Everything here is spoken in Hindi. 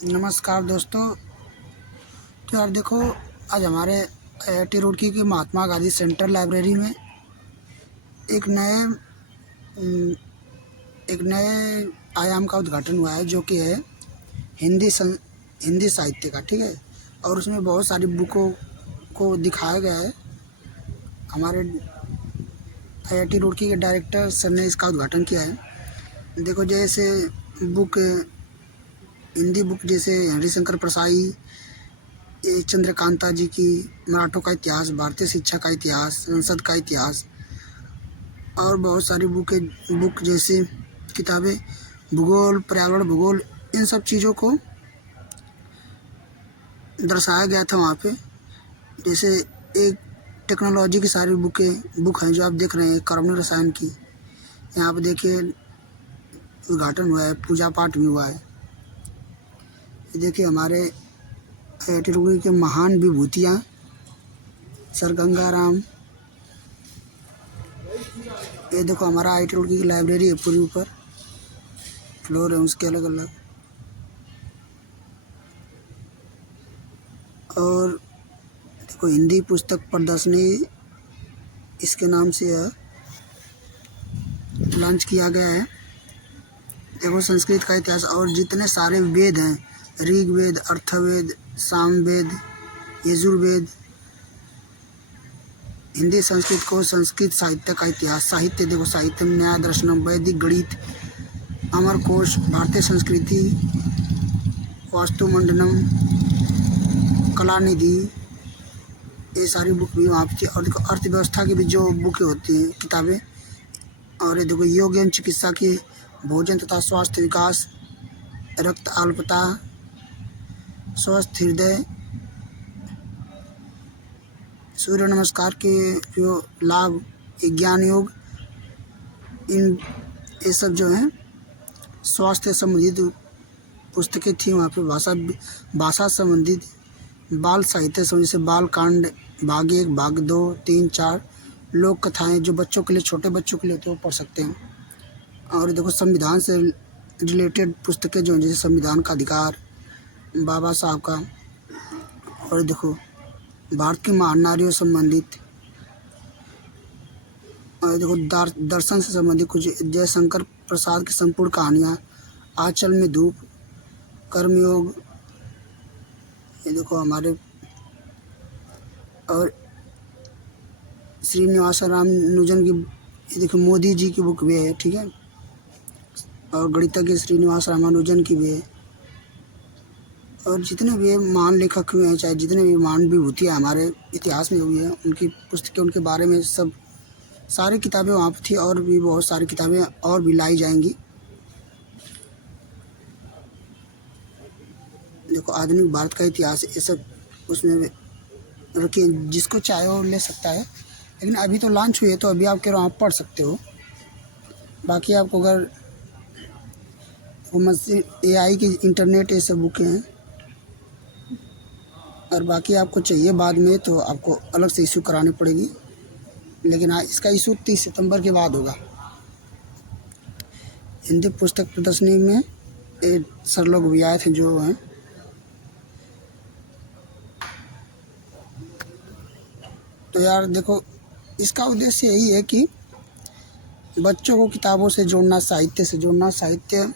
नमस्कार दोस्तों। तो यार देखो, आज हमारे IIT रुड़की की महात्मा गांधी सेंट्रल लाइब्रेरी में एक नए अम, एक नए आयाम का उद्घाटन हुआ है, जो कि है हिंदी साहित्य का। ठीक है, और उसमें बहुत सारी बुकों को दिखाया गया है। हमारे IIT रुड़की के डायरेक्टर सर ने इसका उद्घाटन किया है। देखो, जैसे बुक हिंदी बुक जैसे हरिशंकर परसाई, ये चंद्रकांता जी की मराठों का इतिहास, भारतीय शिक्षा का इतिहास, संसद का इतिहास, और बहुत सारी बुक जैसे किताबें भूगोल, पर्यावरण, भूगोल, इन सब चीज़ों को दर्शाया गया था वहाँ पे। जैसे एक टेक्नोलॉजी की सारी बुक हैं जो आप देख रहे हैं, कार्बनिक रसायन की। यहाँ पे देखिए उद्घाटन हुआ है, पूजा पाठ भी हुआ है। ये देखिए हमारे IIT रुड़की के महान विभूतियाँ सर गंगाराम। ये देखो हमारा IIT रुड़की की लाइब्रेरी है, पूरी ऊपर फ्लोर है उसके अलग अलग। और देखो हिंदी पुस्तक प्रदर्शनी इसके नाम से लॉन्च किया गया है। देखो संस्कृत का इतिहास और जितने सारे वेद हैं, ऋग्वेद, अर्थवेद, सामवेद, यजुर्वेद, हिंदी संस्कृत को संस्कृत साहित्य का इतिहास, साहित्य देखो साहित्य, न्याय दर्शनम, वैदिक गणित, अमरकोश, भारतीय संस्कृति, वास्तुमंडनम, कलानिधि, ये सारी बुक भी वहाँ पे थी। और देखो अर्थव्यवस्था की भी जो बुकें होती हैं, किताबें। और ये देखो योग एवं चिकित्सा की, भोजन तथा स्वास्थ्य विकास, रक्त अल्पता, स्वस्थ हृदय, सूर्य नमस्कार के जो लाभ, ज्ञान योग, इन ये सब जो हैं स्वास्थ्य संबंधित पुस्तकें थी वहाँ पे। भाषा संबंधित, बाल साहित्य संबंधित, जैसे बाल कांड, भाग 1, भाग 2, 3, 4, लोक कथाएँ जो बच्चों के लिए, छोटे बच्चों के लिए तो पढ़ सकते हैं। और देखो संविधान से रिलेटेड पुस्तकें जो हैं, जैसे संविधान का अधिकार, बाबा साहब का। और देखो भारत की महान नारियों संबंधित। और देखो दर्शन से संबंधित कुछ, जयशंकर प्रसाद की संपूर्ण कहानियाँ, आंचल में धूप, कर्मयोग। ये देखो हमारे, और श्रीनिवास रामानुजन की, ये देखो मोदी जी की बुक भी है। ठीक है, और गणितज्ञ श्रीनिवास रामानुजन की भी है। और जितने भी महान लेखक हुए हैं, चाहे जितने भी महान विभूतियाँ हमारे इतिहास में हुई हैं, उनकी पुस्तकें, उनके बारे में सब सारी किताबें वहाँ पर थी। और भी बहुत सारी किताबें और भी लाई जाएंगी। देखो आधुनिक भारत का इतिहास, ये सब उसमें रखिए, जिसको चाहे वो ले सकता है। लेकिन अभी तो लॉन्च हुई है, तो अभी आप कह रहे हो आप पढ़ सकते हो। बाकी आपको अगर AI की, इंटरनेट, ये सब बुकें हैं। और बाकी आपको चाहिए बाद में, तो आपको अलग से इशू करानी पड़ेगी। लेकिन हाँ, इसका इशू 30 सितंबर के बाद होगा। हिंदी पुस्तक प्रदर्शनी में ये सर लोग भी आए थे जो हैं। तो यार देखो, इसका उद्देश्य यही है कि बच्चों को किताबों से जोड़ना, साहित्य से जोड़ना। साहित्य